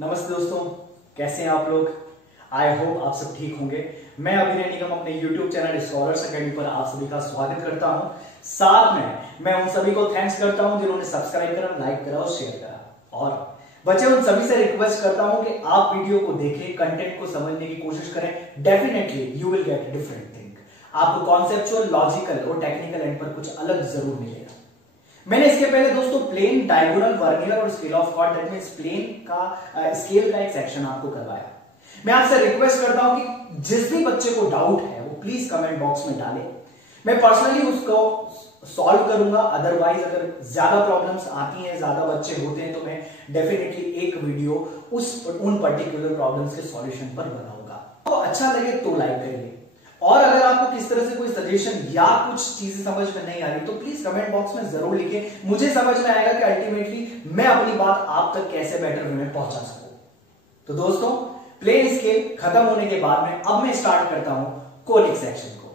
नमस्ते दोस्तों, कैसे हैं आप लोग। आई होप आप सब ठीक होंगे। मैं अभिनय निगम अपने YouTube चैनल स्कॉलर्स अकेडमी पर आप सभी का स्वागत करता हूं। साथ में मैं उन सभी को थैंक्स करता हूं जिन्होंने सब्सक्राइब करा, लाइक करा और शेयर करा। और बच्चे उन सभी से रिक्वेस्ट करता हूं कि आप वीडियो को देखें, कंटेंट को समझने की कोशिश करें। Definitely you will get different thing. आपको कॉन्सेप्चुअल, लॉजिकल और टेक्निकल एंड पर कुछ अलग जरूर मिलेगा। मैंने इसके पहले दोस्तों प्लेन, डायगोनल, वर्नियर और scale of chord, that means plane का स्केल का एक सेक्शन आपको करवाया। मैं आपसे रिक्वेस्ट करता हूं कि जिस भी बच्चे को डाउट है वो प्लीज कमेंट बॉक्स में डाले। मैं पर्सनली उसको सॉल्व करूंगा। अदरवाइज अगर ज्यादा प्रॉब्लम्स आती हैं, ज्यादा बच्चे होते हैं, तो मैं डेफिनेटली एक वीडियो उन पर्टिकुलर प्रॉब्लम्स के सॉल्यूशन पर बनाऊंगा। तो अच्छा लगे तो लाइक करिए, और अगर आपको किस तरह से कोई सजेशन या कुछ चीजें समझ में नहीं आ रही तो प्लीज कमेंट बॉक्स में जरूर लिखें। मुझे समझ में आएगा कि अल्टीमेटली मैं अपनी बात आप तक कैसे बेटर वे में पहुंचा सकूं। तो दोस्तों, प्लेन स्केल खत्म होने के बाद में अब मैं स्टार्ट करता हूं कोनिक सेक्शन को।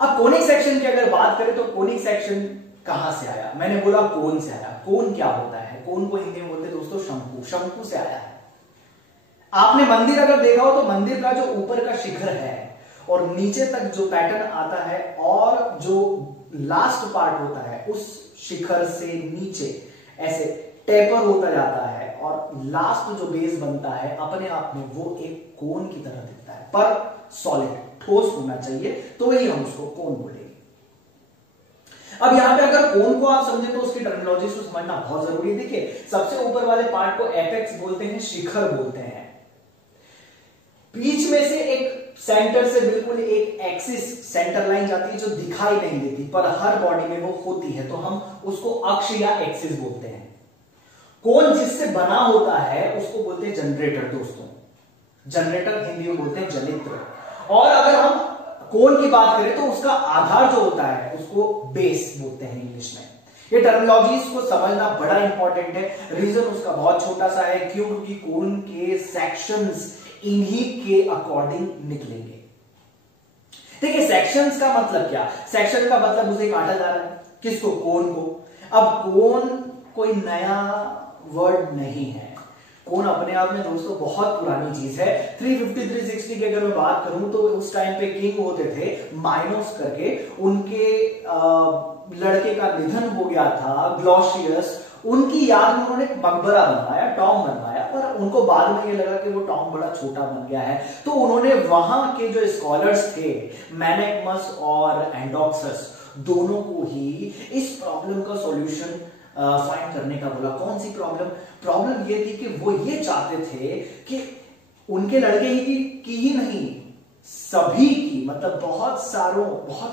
अब कोनिक सेक्शन की अगर बात करें तो कोनिक सेक्शन कहां से आया। मैंने बोला कोन से आया। कोन क्या होता है? कोन को हिंदी में बोलते हैं दोस्तों शंकु। शंकु से आया है। आपने मंदिर अगर देखा हो तो मंदिर का जो ऊपर का शिखर है और नीचे तक जो पैटर्न आता है और जो लास्ट पार्ट होता है उस शिखर से नीचे ऐसे टेपर होता जाता है और लास्ट जो बेस बनता है अपने आप में वो एक कोन की तरह दिखता है, पर सॉलिड, ठोस होना चाहिए, तो वही हम उसको कोन बोलेंगे। अब यहां पे अगर कोन को आप समझे तो उसकी टर्मिनोलॉजी को समझना बहुत जरूरी है। देखिए, सबसे ऊपर वाले पार्ट को एपेक्स बोलते हैं, शिखर बोलते हैं। बीच में से एक सेंटर से बिल्कुल एक एक्सिस, सेंटर लाइन जाती है जो दिखाई नहीं देती पर हर बॉडी में वो होती है, तो हम उसको अक्ष या एक्सिस बोलते हैं। कोन जिससे बना होता है उसको बोलते हैं जनरेटर। दोस्तों, जनरेटर हिंदी में बोलते हैं जनित्र। और अगर हम कोन की बात करें तो उसका आधार जो होता है उसको बेस बोलते हैं इंग्लिश में। ये टर्मिनोलॉजीज को समझना बड़ा इंपॉर्टेंट है। रीजन उसका बहुत छोटा सा है, क्योंकि कोन के सेक्शंस इन्हीं के अकॉर्डिंग निकलेंगे। देखिए, सेक्शंस का मतलब क्या? सेक्शन का मतलब उसे काटा जा रहा है। किसको? कोन को। अब कोन कोई नया वर्ड नहीं है। कोन अपने आप में दोस्तों बहुत पुरानी चीज है। 350 360 की अगर मैं बात करूं तो उस टाइम पे किंग होते थे माइनोस करके, उनके लड़के का निधन हो गया था, ग्लोशियस। उनकी याद में उन्होंने मकबरा बनवाया, टॉम बनवाया, पर उनको बाद में ये लगा कि वो टॉम बड़ा छोटा बन गया है, तो उन्होंने वहां के जो स्कॉलर्स थे, मैनेकमस और एंडोक्सस, दोनों को ही इस प्रॉब्लम का सॉल्यूशन फाइंड करने का बोला। कौन सी प्रॉब्लम? प्रॉब्लम ये थी कि वो ये चाहते थे कि उनके लड़के की ही नहीं, सभी की, मतलब बहुत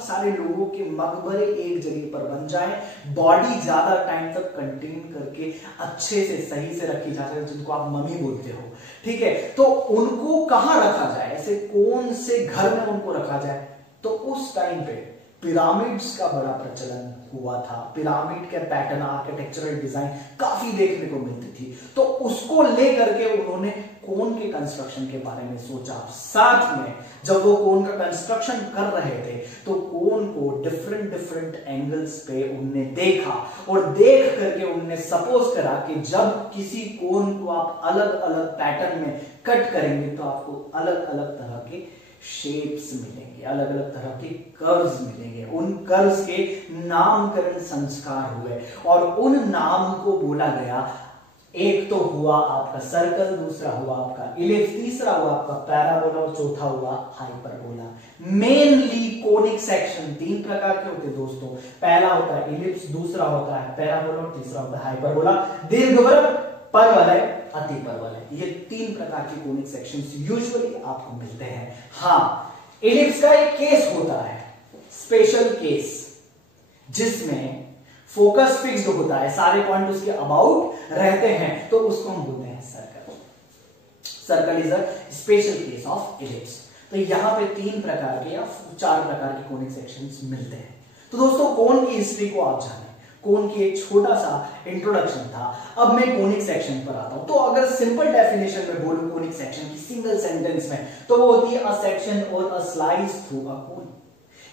सारे लोगों के मकबरे एक जगह पर बन जाए, बॉडी ज्यादा टाइम तक कंटेन करके अच्छे से सही से रखी जा सके, जिनको आप मम्मी बोलते हो, ठीक है। तो उनको कहां रखा जाए? ऐसे कौन से घर में उनको रखा जाए? तो उस टाइम पे पिरामिड्स का बड़ा प्रचलन हुआ था। पिरामिड के पैटर्न, आर्किटेक्चरल डिजाइन काफी देखने को मिलती थी, तो उसको लेकर के उन्होंने कोन के कंस्ट्रक्शन के बारे में सोचा। साथ में जब वो कोन का कंस्ट्रक्शन कर रहे थे तो कोन को डिफरेंट एंगल्स पे उनने देखा और देख करके उनने सपोज करा कि जब किसी कोन को आप अलग अलग पैटर्न में कट करेंगे तो आपको अलग अलग तरह के शेप्स मिलेंगे, अलग अलग तरह के कर्व्स मिलेंगे। उन कर्व्स के नामकरण संस्कार हुए और उन नाम को बोला गया। एक तो हुआ आपका सर्कल, दूसरा हुआ आपका इलिप्स, तीसरा हुआ आपका पैराबोला और चौथा हुआ हाइपरबोला। मेनली कोनिक सेक्शन तीन प्रकार के होते हैं दोस्तों। पहला होता है इलिप्स, दूसरा होता है पैराबोला और तीसरा होता है हाइपरबोला। दीर्घवृत्त, परवलय, अति परवलय, ये तीन प्रकार के कोनिक सेक्शंस यूजुअली आपको मिलते हैं। हाँ, इलिप्स का एक केस होता है, स्पेशल केस, जिसमें फोकस फिक्स्ड होता है, सारे पॉइंट उसके अबाउट रहते हैं, तो उसको हम बोलते हैं circle. Circle is a special case of ellipse. तो यहां पे तीन प्रकार के या चार प्रकार के कोनिक सेक्शंस मिलते हैं। तो दोस्तों, कोन की हिस्ट्री को आप जाने, कोन की एक छोटा सा इंट्रोडक्शन था। अब मैं कोनिक सेक्शन पर आता हूं। तो अगर सिंपल डेफिनेशन में बोलूं कोनिक सेक्शन की सिंगल सेंटेंस में, तो वो होती है अ सेक्शन और अ स्लाइस थ्रू अ कोन।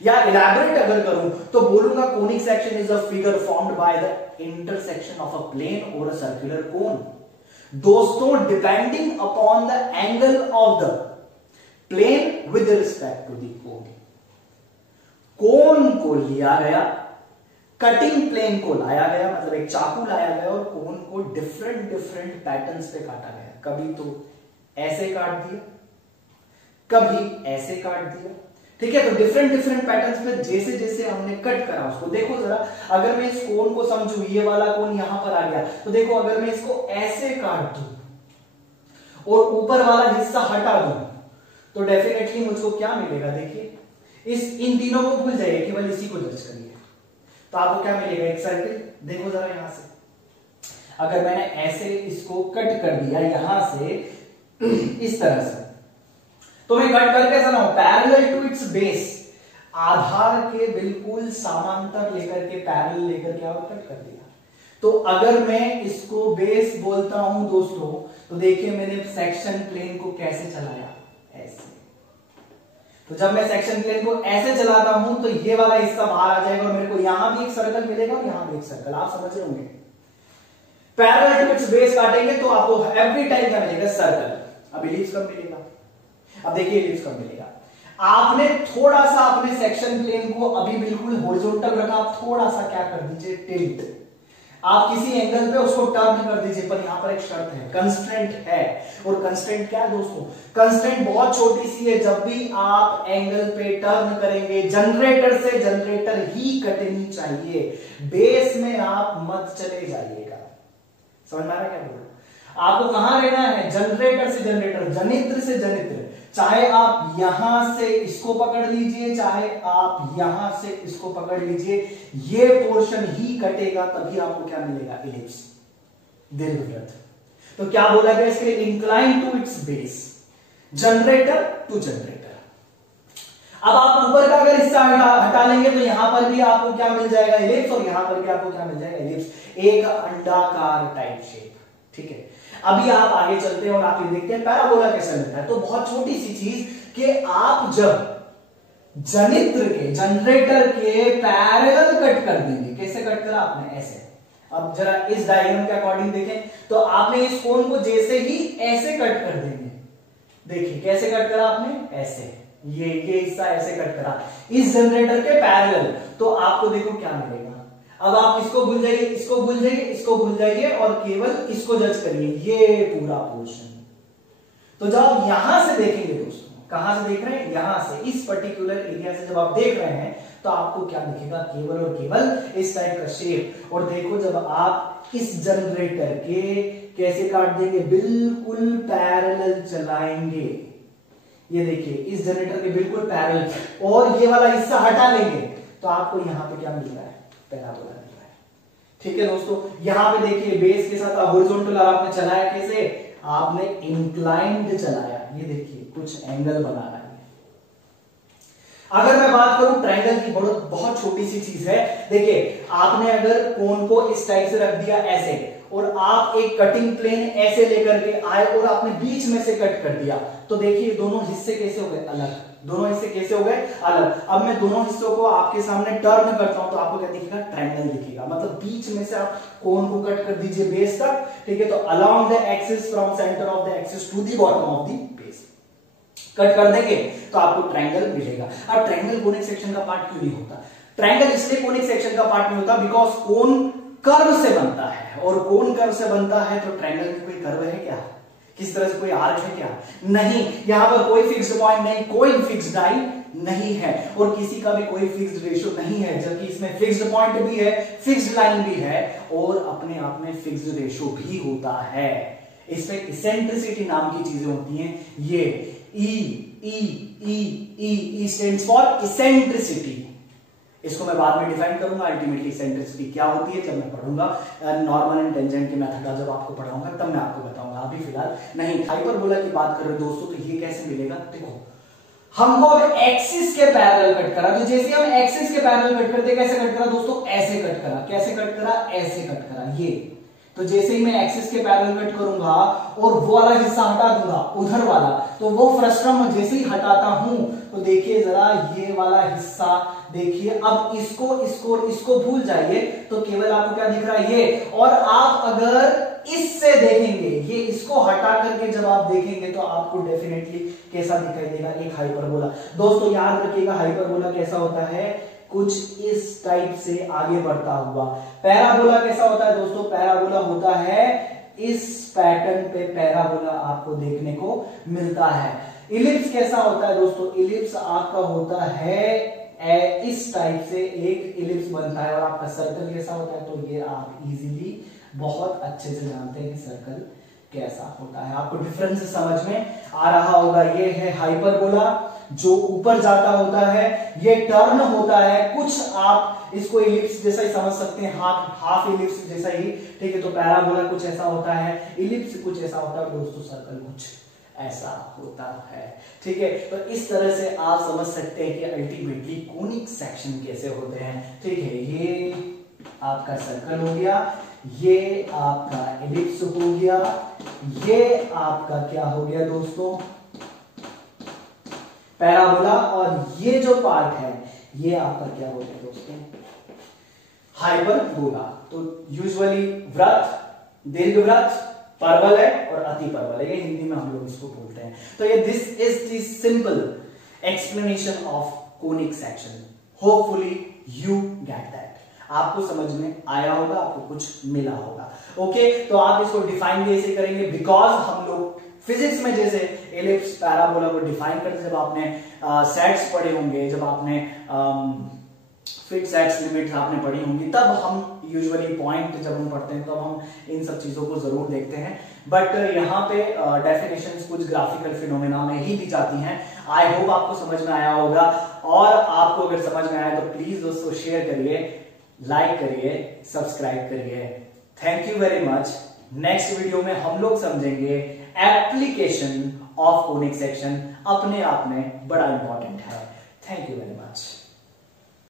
या इलैबोरेट अगर करूं तो बोलूंगा conic section is a figure formed by the intersection of a plane और अ सर्कुलर कोन। दोस्तों depending upon the angle of the plane with respect to the cone, cone को लिया गया, कटिंग प्लेन को लाया गया, मतलब एक चाकू लाया गया और कोन को डिफरेंट डिफरेंट पैटर्न्स पे काटा गया। कभी तो ऐसे काट दिया, कभी ऐसे काट दिया, ठीक है। तो डिफरेंट डिफरेंट पैटर्न्स पे जैसे जैसे हमने कट करा उसको, देखो जरा, अगर मैं इस कोन को समझू, ये वाला कोन यहां पर आ गया, तो देखो अगर मैं इसको ऐसे काट दूं और ऊपर वाला हिस्सा हटा दूं तो डेफिनेटली मुझको क्या मिलेगा, देखिए इन तीनों को भूल जाइए, केवल इसी को जज करिए, तो आपको क्या मिलेगा, एक सर्किल। देखो जरा यहां से, अगर मैंने ऐसे इसको कट कर दिया यहां से इस तरह से, तो मैं कट कर कैसा ना हो, पैरेलल टू इट्स बेस, आधार के बिल्कुल समांतर लेकर के, पैरेलल लेकर के और कट कर दिया। तो अगर मैं इसको बेस बोलता हूं दोस्तों, तो देखिए मैंने सेक्शन प्लेन को कैसे चलाया, ऐसे। तो जब मैं सेक्शन प्लेन को ऐसे चलाता हूं तो ये वाला हिस्सा बाहर आ जाएगा और मेरे को यहां भी एक सर्कल मिलेगा और यहां भी एक सर्कल, आप समझ रहे होंगे। पैरेलल टू इट्स बेस काटेंगे तो आपको एवरी टाइम क्या मिलेगा, सर्कल। अब इलिप्स कब मिलेगा, अब देखिए इलिप्स कब मिलेगा। आपने थोड़ा सा अपने सेक्शन प्लेन को अभी बिल्कुल हॉरिजॉन्टल रखा, आप थोड़ा सा क्या कर दीजिए, टिल्ट, आप किसी एंगल पे उसको टर्न कर दीजिए, पर यहां पर एक शर्त है, कंस्ट्रेंट है। और कंस्ट्रेंट क्या है दोस्तों, कंस्ट्रेंट बहुत छोटी सी है, जब भी आप एंगल पे टर्न करेंगे जनरेटर से जनरेटर ही कटनी चाहिए, बेस में आप मत चले जाइएगा। समझ में आ रहा है क्या बोल रहा हूं, आपको कहां रहना है, जनरेटर से जनरेटर, जनित्र से जनित्र, चाहे आप यहां से इसको पकड़ लीजिए, चाहे आप यहां से इसको पकड़ लीजिए, ये पोर्शन ही कटेगा, तभी आपको क्या मिलेगा, इलिप्स, दीर्घवृत्त। तो क्या बोला गया इसके लिए, incline to its base, generator to generator. अब आप ऊपर का अगर हिस्सा हटा लेंगे तो यहां पर भी आपको क्या मिल जाएगा, इलिप्स, और यहां पर भी आपको क्या मिल जाएगा, इलिप्स, एक अंडाकार टाइप शेप, ठीक है। अभी आप आगे चलते हैं और आप ये देखते हैं पैराबोला कैसा मिलता है। तो बहुत छोटी सी चीज कि आप जब जनित्र के, जनरेटर के पैरेलल कट कर देंगे, कैसे कट करा आपने, ऐसे। अब जरा इस डायग्राम के अकॉर्डिंग देखें, तो आपने इस कोन को जैसे ही ऐसे कट कर देंगे, देखिए कैसे कट करा आपने, ऐसे, ये हिस्सा ऐसे कट करा इस जनरेटर के पैरेलल, तो आपको देखो क्या मिलेगा। अब आप इसको भूल जाइए, इसको भूल जाइए, इसको भूल जाइए और केवल इसको जज करिए, ये पूरा पोर्शन। तो जब आप यहां से देखेंगे दोस्तों, कहां से देख रहे हैं, यहां से, इस पर्टिकुलर एरिया से जब आप देख रहे हैं, तो आपको क्या दिखेगा, केवल और केवल इस टाइप का शेप। और देखो जब आप इस जनरेटर के कैसे काट देंगे, बिल्कुल पैरेलल चलाएंगे, ये देखिए इस जनरेटर के बिल्कुल पैरेलल, और ये वाला हिस्सा हटा लेंगे तो आपको यहां पे क्या मिल रहा है, पैराबोला मिल रहा है, ठीक है दोस्तों। यहां पे देखिए बेस के साथ हॉरिजॉन्टल, और आपने चलाया कैसे, आपने इंक्लाइंड चलाया, ये देखिए कुछ एंगल बना रहा है। अगर मैं बात करूं ट्रायंगल की, बहुत छोटी सी चीज है, देखिए आपने अगर कोन को इस टाइप से रख दिया ऐसे, और आप एक कटिंग प्लेन ऐसे लेकर के आए और आपने बीच में से कट कर दिया, तो देखिए दोनों हिस्से कैसे हो गए, अलग, दोनों हिस्से कैसे हो गए, अलग। अब मैं दोनों हिस्सों को आपके सामने टर्न करता हूं तो आपको क्या दिखेगा, ट्रायंगल दिखेगा, मतलब बीच में से आप कोन को कट कर दीजिए बेस तक, ठीक है। तो along the axis, from centre of the axis to the bottom of the base cut कर देंगे तो आपको ट्रायंगल मिलेगा। अब ट्रायंगल कोनिक सेक्शन का पार्ट क्यों नहीं होता, ट्रायंगल इसलिए कोनिक सेक्शन का पार्ट नहीं होता बिकॉज कोन कर्व से बनता है, और कोन कर्व से बनता है तो ट्रायंगल में कोई कर्व है क्या, किस तरह से कोई आर्क है क्या, नहीं। यहां पर कोई फिक्स्ड पॉइंट नहीं, कोई फिक्स्ड लाइन नहीं है, और किसी का भी कोई फिक्स्ड रेशियो नहीं है, जबकि इसमें फिक्स्ड पॉइंट भी है, फिक्स्ड लाइन भी है, और अपने आप में फिक्स्ड रेशियो भी होता है। इसमें इसेंट्रिसिटी नाम की चीजें होती हैं, ये ई स्टैंड्स फॉर इसेंट्रिसिटी, इसको मैं बाद में डिफाइन करूंगा, अल्टीमेटली इसेंट्रिसिटी क्या होती है जब मैं पढ़ूंगा नॉर्मल एंड टेंजेंट के मेथड का, जब आपको पढ़ाऊंगा तब मैं आपको बताऊंगा, अभी फिलहाल नहीं। हाइपरबोला की बात कर रहे हो दोस्तों, तो ये कैसे मिलेगा, देखो हमको अब एक्सिस के पैरेलल कट करा, तो जैसे हम एक्सिस के पैरेलल कट करते, कैसे कट करा दोस्तों, ऐसे कट करा, कैसे कट करा, ऐसे कट करा, ये। तो जैसे ही मैं एक्सिस के पैरेलल कट करूंगा और वो वाला हिस्सा हटा दूंगा, उधर वाला, तो वो फ्रस्ट्रम जैसे ही हटाता हूं तो देखिए जरा ये वाला हिस्सा, देखिए अब इसको भूल जाइए, तो केवल आपको क्या दिख रहा है, ये। और आप अगर इससे देखेंगे, ये इसको हटा करके जब आप देखेंगे तो आपको डेफिनेटली कैसा दिखाई देगा, एक हाइपरबोला। दोस्तों याद रखिएगा हाइपरबोला कैसा होता है, कुछ इस टाइप से आगे बढ़ता हुआ। पैराबोला कैसा होता है दोस्तों, पैराबोला होता है इस पैटर्न पे पैराबोला आपको देखने को मिलता है। इलिप्स कैसा होता है दोस्तों, इलिप्स आपका होता है इस टाइप से एक इलिप्स बनता है। और आपका सर्कल कैसा होता है, तो ये आप इजीली बहुत अच्छे से जानते हैं कि सर्कल कैसा होता है। आपको डिफरेंस समझ में आ रहा होगा। ये है हाइपरबोला जो ऊपर जाता होता है, ये टर्न होता है, कुछ आप इसको इलिप्स जैसा ही समझ सकते हैं, हाफ इलिप्स जैसा ही, ठीक है। तो पैराबोला कुछ ऐसा होता है, इलिप्स कुछ ऐसा होता है दोस्तों, सर्कल कुछ ऐसा होता है, ठीक है। तो इस तरह से आप समझ सकते हैं कि अल्टीमेटली कोनिक सेक्शन कैसे होते हैं, ठीक है। ये आपका सर्कल हो गया, ये आपका इलिप्स हो गया, ये आपका क्या हो गया दोस्तों, पैराबोला, और ये जो पार्ट है ये आपका क्या हो गया दोस्तों, हाइपरबोला। तो यूजुअली वृत्त, दीर्घवृत्त, परवल है और अति परवल है, ये हिंदी में हम लोग इसको बोलते हैं। तो ये this is the simple explanation of conic section. Hopefully you get that. आपको समझ में आया होगा, आपको कुछ मिला होगा, ओके। तो आप इसको डिफाइन कैसे करेंगे, बिकॉज हम लोग फिजिक्स में जैसे एलिप्स पैराबोला को डिफाइन करते, जब आपने सेट्स पढ़े होंगे, जब आपने फिट सेट्स लिमिट्स आपने पढ़ी होंगी, तब हम यूजुअली पॉइंट जब हम पढ़ते हैं तब हम इन सब चीजों को जरूर देखते हैं। बट यहाँ पे डेफिनेशंस कुछ ग्राफिकल फिनोमेना में ही दी जाती हैं। आई होप आपको समझ में आया होगा, और आपको अगर समझ में आया तो प्लीज दोस्तों शेयर करिए, लाइक करिए, सब्सक्राइब करिए। Thank you very much. Next video में हम लोग समझेंगे एप्लीकेशन ऑफ कोनिक सेक्शन, अपने आप में बड़ा इंपॉर्टेंट है। Thank you very much.